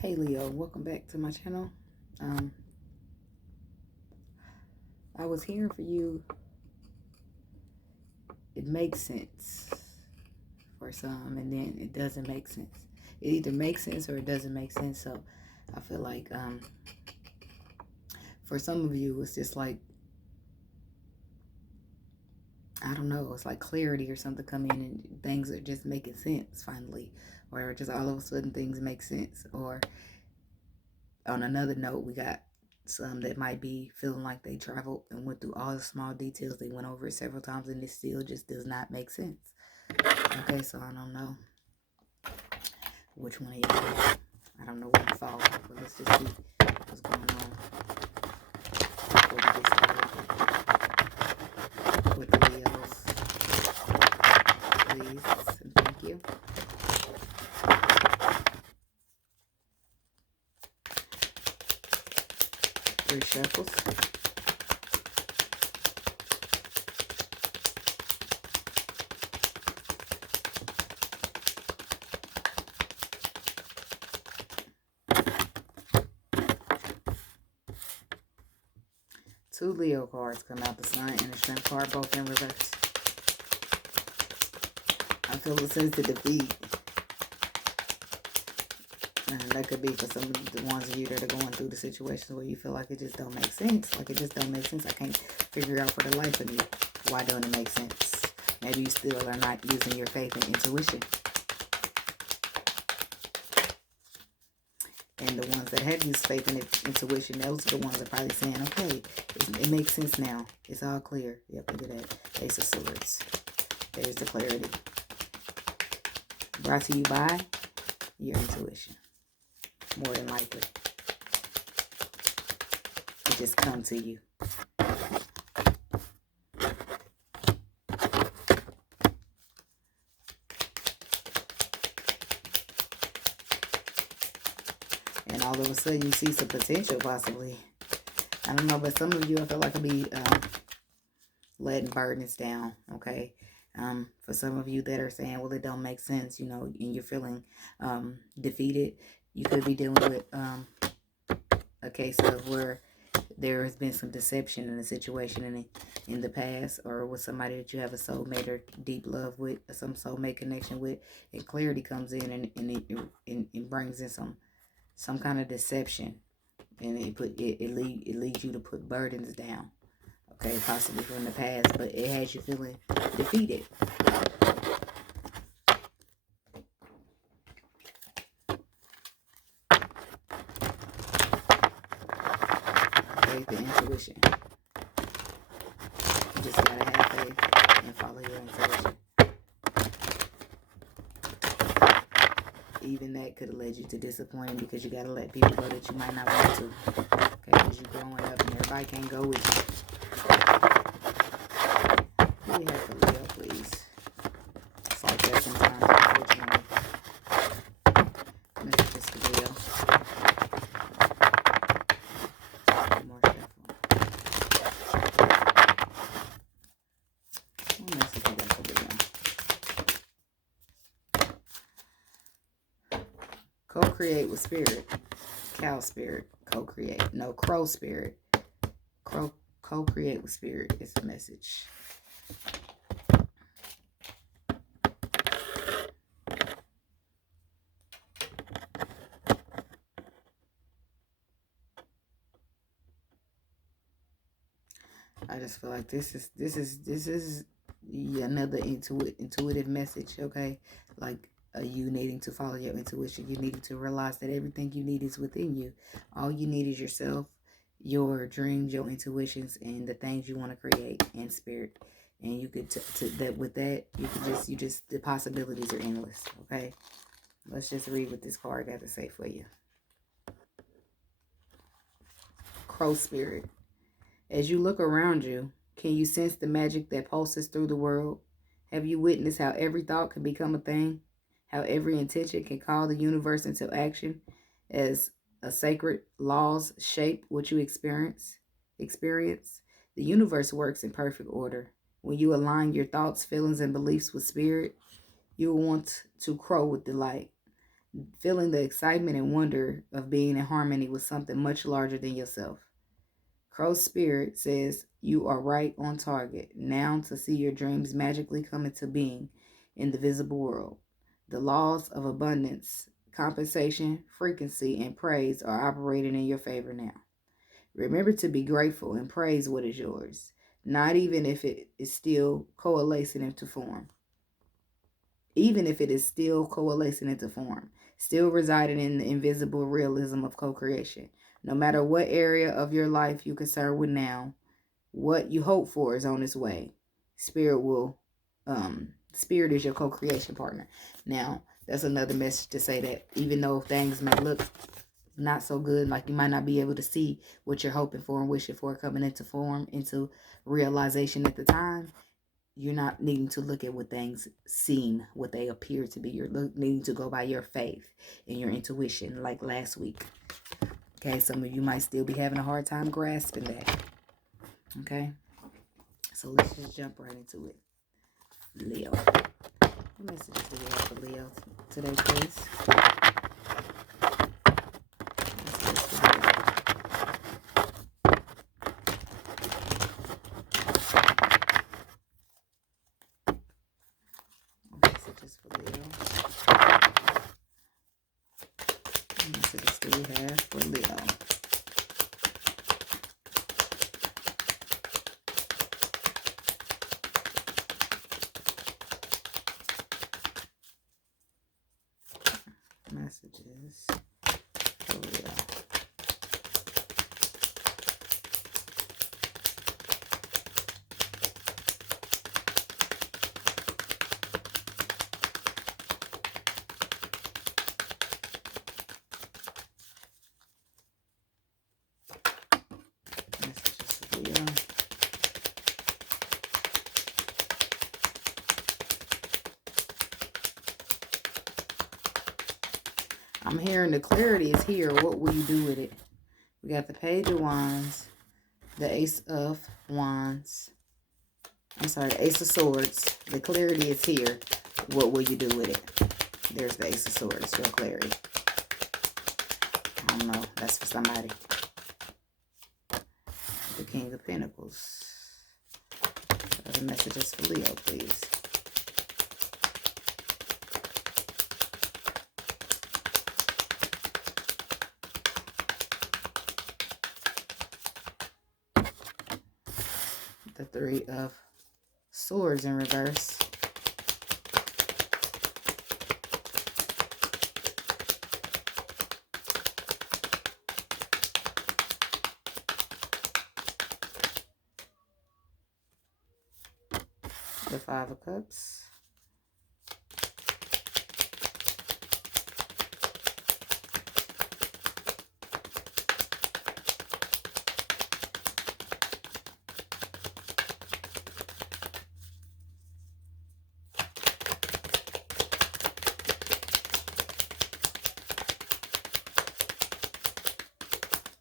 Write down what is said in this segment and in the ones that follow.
Hey Leo, welcome back to my channel. Um, I was hearing for you, it makes sense for some, and then it doesn't make sense. It either makes sense or it doesn't make sense. So I feel like for some of you, it's just like, I don't know, it's like clarity or something come in and things are just making sense finally. Or just all of a sudden things make sense. Or on another note, we got some that might be feeling like they traveled and went through all the small details. They went over it several times and it still just does not make sense. Okay, so I don't know which one of you. I don't know where to follow, but let's just see what's going on before we get started with the Leos. Please and thank you. Three shuffles. Two Leo cards come out, the Sun and the Strength card, both in reverse. I feel a sense of defeat. And that could be for some of the ones of you that are going through the situations where you feel like it just don't make sense. Like it just don't make sense. I can't figure out for the life of me why don't it make sense. Maybe you still are not using your faith and intuition. And the ones that have used faith and intuition, those are the ones that are probably saying, okay, it makes sense now. It's all clear. Yep, look at that. Ace of Swords. There's the clarity. Brought to you by your intuition. More than likely. It just come to you. And all of a sudden you see some potential possibly. I don't know, but some of you, I feel like I'll be letting burdens down, okay? For some of you that are saying, well, it don't make sense, you know, and you're feeling defeated, you could be dealing with a case of where there has been some deception in a situation in the past, or with somebody that you have a soulmate or deep love with, or some soulmate connection with, and clarity comes in and it brings in some kind of deception, and it leads you to put burdens down, okay, possibly from the past, but it has you feeling defeated. Okay, the intuition. You just gotta have faith and follow your intuition. Even that could have led you to disappointment because you gotta let people go that you might not want to. Okay, because you're growing up and everybody can't go with you. What do you have for Leo, please? It's like that sometimes, unfortunately. Messages for Leo. One more shuffle. What message you got for Leo? Co-create with spirit. Cow spirit. Co-create. No, crow spirit. Co-create with spirit is the message. I just feel like this is another intuitive message, okay? Like you needing to follow your intuition. You needing to realize that everything you need is within you. All you need is yourself, your dreams, your intuitions, and the things you want to create in spirit. And you could that with that you just the possibilities are endless, okay? Let's just read what this card got to say for you. Crow spirit. As you look around you, can you sense the magic that pulses through the world? Have you witnessed how every thought can become a thing? How every intention can call the universe into action as a sacred laws shape what you experience? The universe works in perfect order. When you align your thoughts, feelings, and beliefs with spirit, you will want to crow with delight. feeling the excitement and wonder of being in harmony with something much larger than yourself. Crow's spirit says you are right on target now to see your dreams magically come into being in the visible world. The laws of abundance, compensation, frequency, and praise are operating in your favor now. Remember to be grateful and praise what is yours, not even if it is still coalescing into form. Even if it is still coalescing into form, still residing in the invisible realism of co creation. No matter what area of your life you're concerned with now, what you hope for is on its way. Spirit will, Spirit is your co creation partner. Now, that's another message to say that even though things may look not so good, like you might not be able to see what you're hoping for and wishing for coming into form, into realization at the time, you're not needing to look at what things seem, what they appear to be. You're needing to go by your faith and your intuition, like last week. Okay, some of you might still be having a hard time grasping that. Okay, so let's just jump right into it. Leo. What messages do we have for Leo today, please? Messages for Leo. What messages do we have for Leo? Messages for Leo. Messages for Leo. I'm hearing the clarity is here. What will you do with it? We got the Page of Wands, the Ace of Wands. I'm sorry, the Ace of Swords. The clarity is here. What will you do with it? There's the Ace of Swords, your clarity. I don't know. That's for somebody. The King of Pentacles. Other messages for Leo, please. The Three of Swords in reverse. The Five of Cups.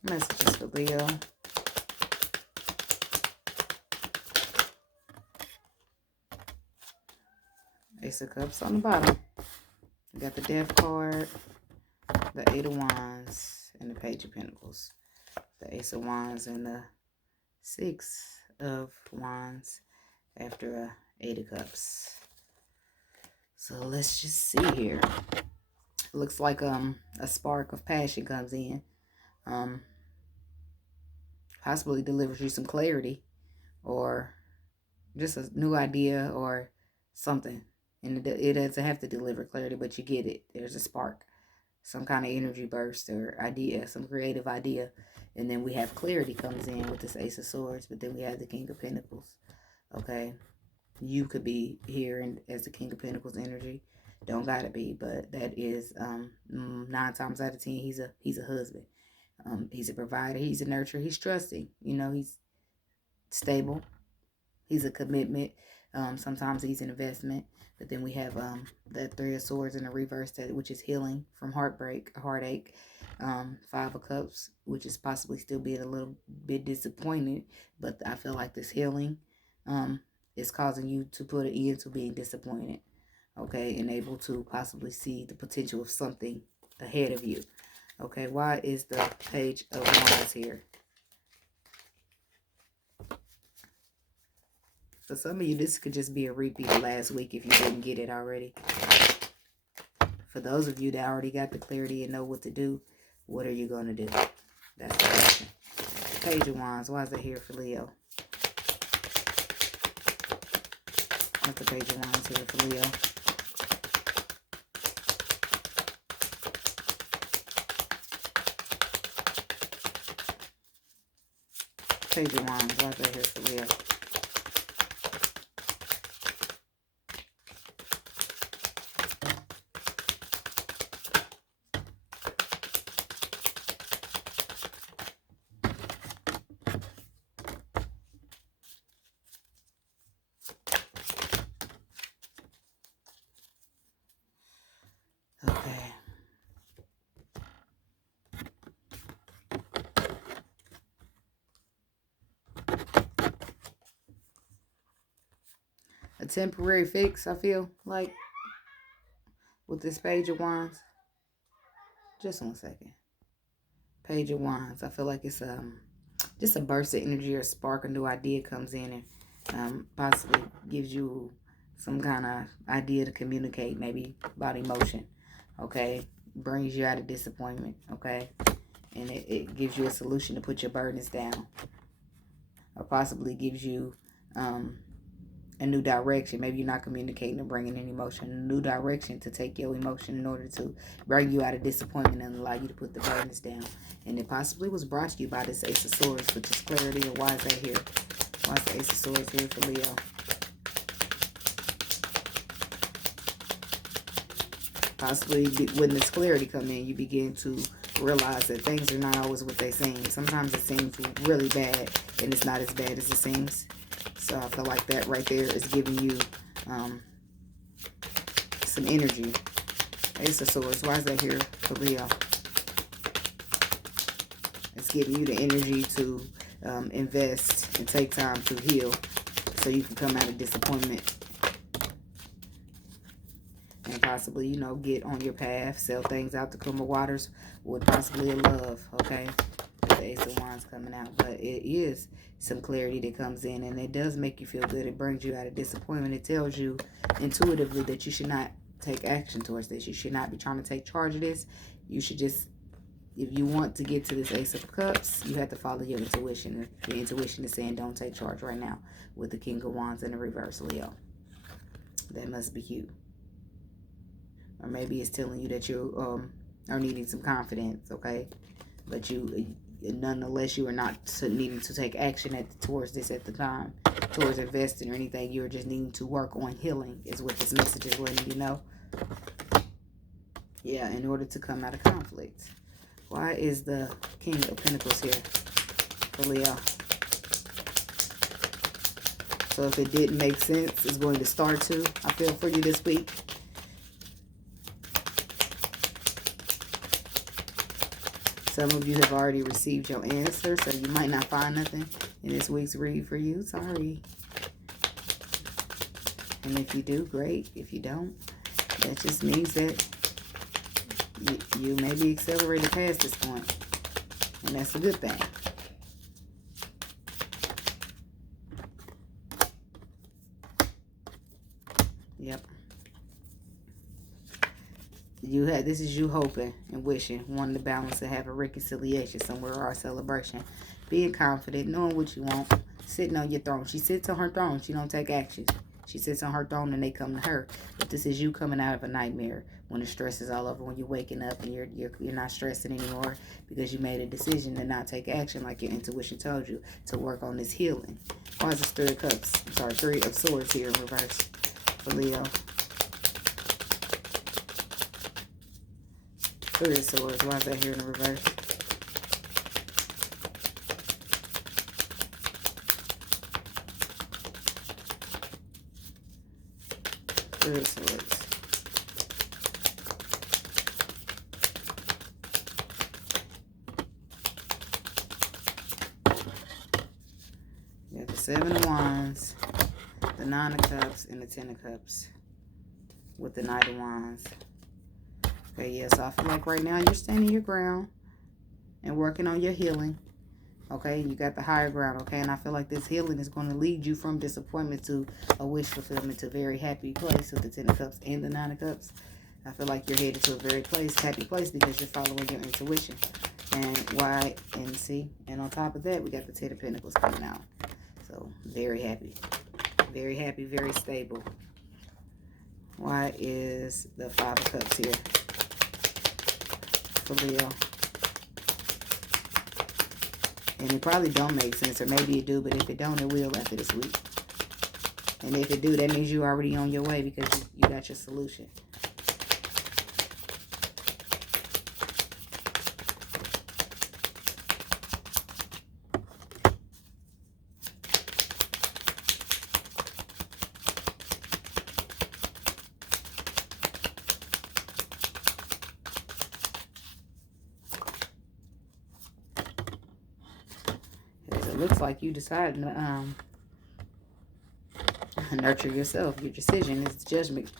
Messages for Leo. Ace of Cups on the bottom. We got the Death card, the Eight of Wands, and the Page of Pentacles. The Ace of Wands and the Six of Wands after a Eight of Cups. So let's just see here. Looks like a spark of passion comes in. Possibly delivers you some clarity or just a new idea or something. And it doesn't have to deliver clarity, but you get it. There's a spark, some kind of energy burst or idea, some creative idea. And then we have clarity comes in with this Ace of Swords, but then we have the King of Pentacles. Okay, you could be here as the King of Pentacles energy. Don't gotta be, but that is 9 times out of 10 he's a husband. He's a provider. He's a nurturer. He's trusting. You know, he's stable. He's a commitment. Sometimes he's an investment. But then we have the Three of Swords in the reverse, which is healing from heartbreak, heartache. Five of Cups, which is possibly still being a little bit disappointed. But I feel like this healing is causing you to put an end to being disappointed. okay, and able to possibly see the potential of something ahead of you. Okay, why is the Page of Wands here? For some of you, this could just be a repeat of last week if you didn't get it already. For those of you that already got the clarity and know what to do, what are you going to do? That's the question. Page of Wands, why is it here for Leo? What's the Page of Wands here for Leo? Page of Wands, why is that here for Leo? Okay. A temporary fix, I feel like, with this Page of Wands. Just 1 second. Page of Wands. I feel like it's just a burst of energy or spark. A new idea comes in and possibly gives you some kind of idea to communicate, maybe about emotion. Okay, brings you out of disappointment. Okay, and it gives you a solution to put your burdens down, or possibly gives you a new direction. Maybe you're not communicating or bringing in emotion. A new direction to take your emotion in order to bring you out of disappointment and allow you to put the burdens down. And it possibly was brought to you by this Ace of Swords, which is clarity. And why is that here? Why is the Ace of Swords here for Leo? Possibly when this clarity comes in, you begin to realize that things are not always what they seem. Sometimes it seems really bad, and it's not as bad as it seems. So I feel like that right there is giving you some energy. Ace of Swords. Why is that here for Leo? It's giving you the energy to invest and take time to heal so you can come out of disappointment. And possibly, you know, get on your path, sell things out to Kuma Waters with possibly a love, okay? The Ace of Wands coming out. But it is some clarity that comes in, and it does make you feel good. It brings you out of disappointment. It tells you intuitively that you should not take action towards this. You should not be trying to take charge of this. You should just, if you want to get to this Ace of Cups, you have to follow your intuition. Your intuition is saying don't take charge right now with the King of Wands in the reverse, Leo. That must be you. Or maybe it's telling you that you are needing some confidence, okay? But you, nonetheless, you are not needing to take action towards this at the time, towards investing or anything. You're just needing to work on healing is what this message is letting you know. Yeah, in order to come out of conflict. Why is the King of Pentacles here for Leo? So if it didn't make sense, it's going to start to, I feel, for you this week. Some of you have already received your answer, so you might not find nothing in this week's read for you. Sorry. And if you do, great. If you don't, that just means that you may be accelerated past this point. And that's a good thing. Yep. This is you hoping and wishing, wanting to balance and have a reconciliation somewhere or a celebration. Being confident, knowing what you want, sitting on your throne. She sits on her throne. She don't take action. She sits on her throne and they come to her. But this is you coming out of a nightmare when the stress is all over, when you're waking up and you're not stressing anymore because you made a decision to not take action like your intuition told you to work on this healing. Why is this Three of Cups? I'm sorry, Three of Swords here in reverse for Leo. Three of Swords. Why is that here in the reverse? Three of Swords. You have the Seven of Wands, the Nine of Cups, and the Ten of Cups. with the Knight of Wands. Okay, yeah, so I feel like right now you're standing your ground and working on your healing. Okay, you got the higher ground, okay? And I feel like this healing is going to lead you from disappointment to a wish fulfillment to a very happy place with the Ten of Cups and the Nine of Cups. I feel like you're headed to a very happy place because you're following your intuition. And why, and see, and on top of that, we got the Ten of Pentacles coming out. So, very happy, very stable. Why is the Five of Cups here for Leo? And it probably don't make sense, or maybe it do, but if it don't, it will after this week. And if it do, that means you're already on your way because you got your solution. It looks like you decided to nurture yourself. Your decision is judgment.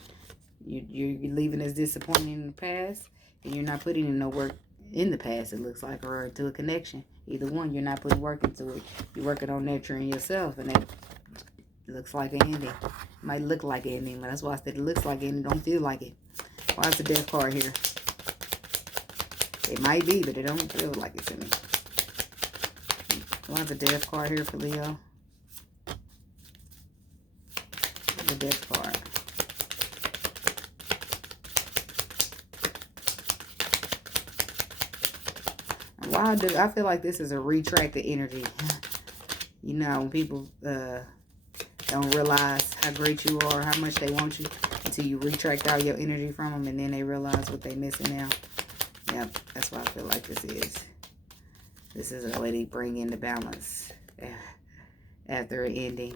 You're leaving as disappointing in the past, and you're not putting in no work in the past, it looks like, or into a connection. Either one, you're not putting work into it. You're working on nurturing yourself, and it looks like an ending. It might look like an ending, but that's why I said it looks like it and don't feel like it. Why is the Death card here? It might be, but it don't feel like it to me. Why is the Death card here for Leo? The Death card. Why do I feel like this is a retracted energy? You know, when people don't realize how great you are, how much they want you, until you retract all your energy from them, and then they realize what they're missing now. Yep, that's what I feel like this is. This is a way to bring in the balance after an ending.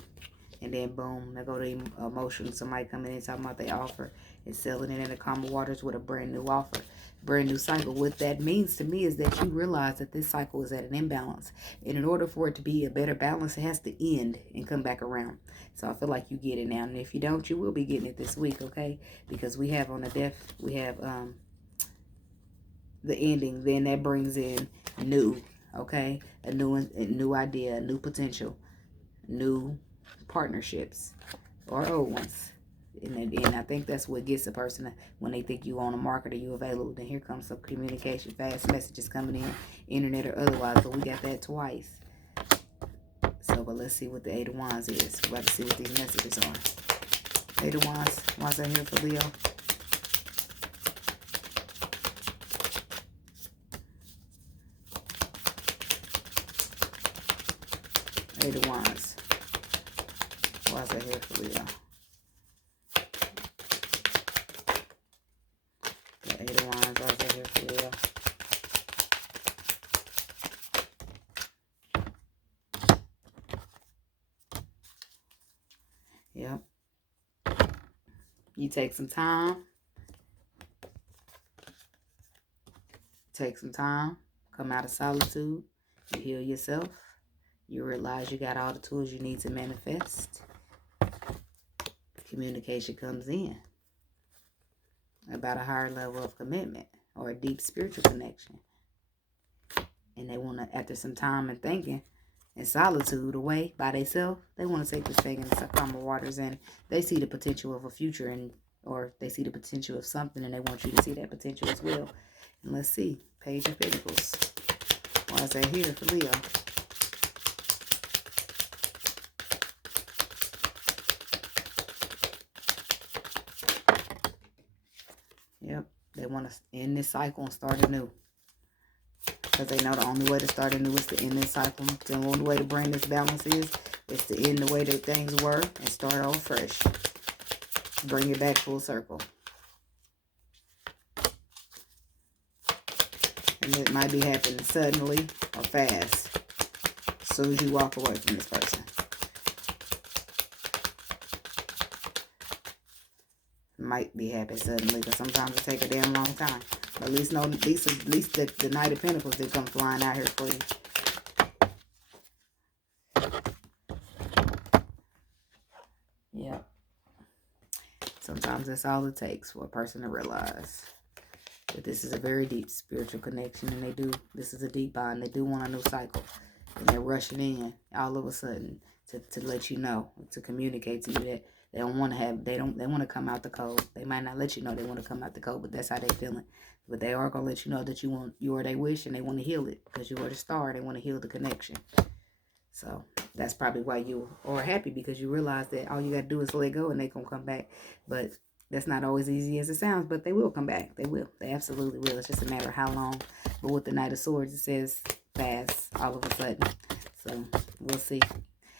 And then boom, they go to emotion. Somebody coming in talking about their offer and selling it in the calmer waters with a brand new offer, brand new cycle. What that means to me is that you realize that this cycle is at an imbalance. And in order for it to be a better balance, it has to end and come back around. So I feel like you get it now. And if you don't, you will be getting it this week, okay? Because we have on the Death, we have the ending. Then that brings in new, okay? A new idea, a new potential, new partnerships or old ones. And I think that's what gets a person when they think you on the market or you available. Then here comes some communication, fast messages coming in, internet or otherwise. So we got that twice. So, but let's see what the Eight of Wands is. We're about to see what these messages are. Eight of Wands. Why is that here for Leo? Eight of Wands. Why is that here for Leo? The Eight of Wands. Why is that here for Leo? Yep. You take some time. Take some time. Come out of solitude. You heal yourself. You realize you got all the tools you need to manifest. Communication comes in about a higher level of commitment or a deep spiritual connection. And they want to, after some time and thinking and solitude away by themselves, they want to take this thing in the calmer waters, and they see the potential of a future, and or they see the potential of something, and they want you to see that potential as well. And let's see. Page of Pentacles. Why is that here for Leo? Yep, they want to end this cycle and start anew. Because they know the only way to start anew is to end this cycle. The only way to bring this balance is to end the way that things were and start all fresh. Bring it back full circle. And it might be happening suddenly or fast. As soon as you walk away from this person. Might be happening suddenly, but sometimes it take a damn long time. But at least the Knight of Pentacles did come flying out here for you. Yep. Sometimes sometimes that's all it takes for a person to realize that this is a very deep spiritual connection, and this is a deep bond. They do want a new cycle, and they're rushing in all of a sudden to let you know, to communicate to you that they want to come out the cold. They might not let you know they want to come out the cold, but that's how they feeling. But they are going to let you know that you are their wish, and they want to heal it because you are the star. They want to heal the connection. So that's probably why you are happy, because you realize that all you got to do is let go and they going to come back. But that's not always easy as it sounds, but they will come back. They will. They absolutely will. It's just a matter of how long. But with the Knight of Swords, it says fast all of a sudden. So we'll see.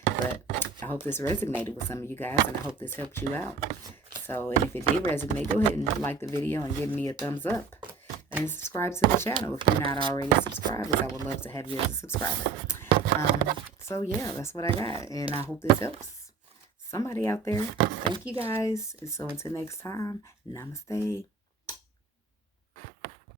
But I hope this resonated with some of you guys, and I hope this helped you out. So, and if it did resonate, go ahead and like the video and give me a thumbs up. And subscribe to the channel if you're not already subscribed, because I would love to have you as a subscriber. So yeah, that's what I got, and I hope this helps somebody out there. Thank you guys, and so until next time, namaste.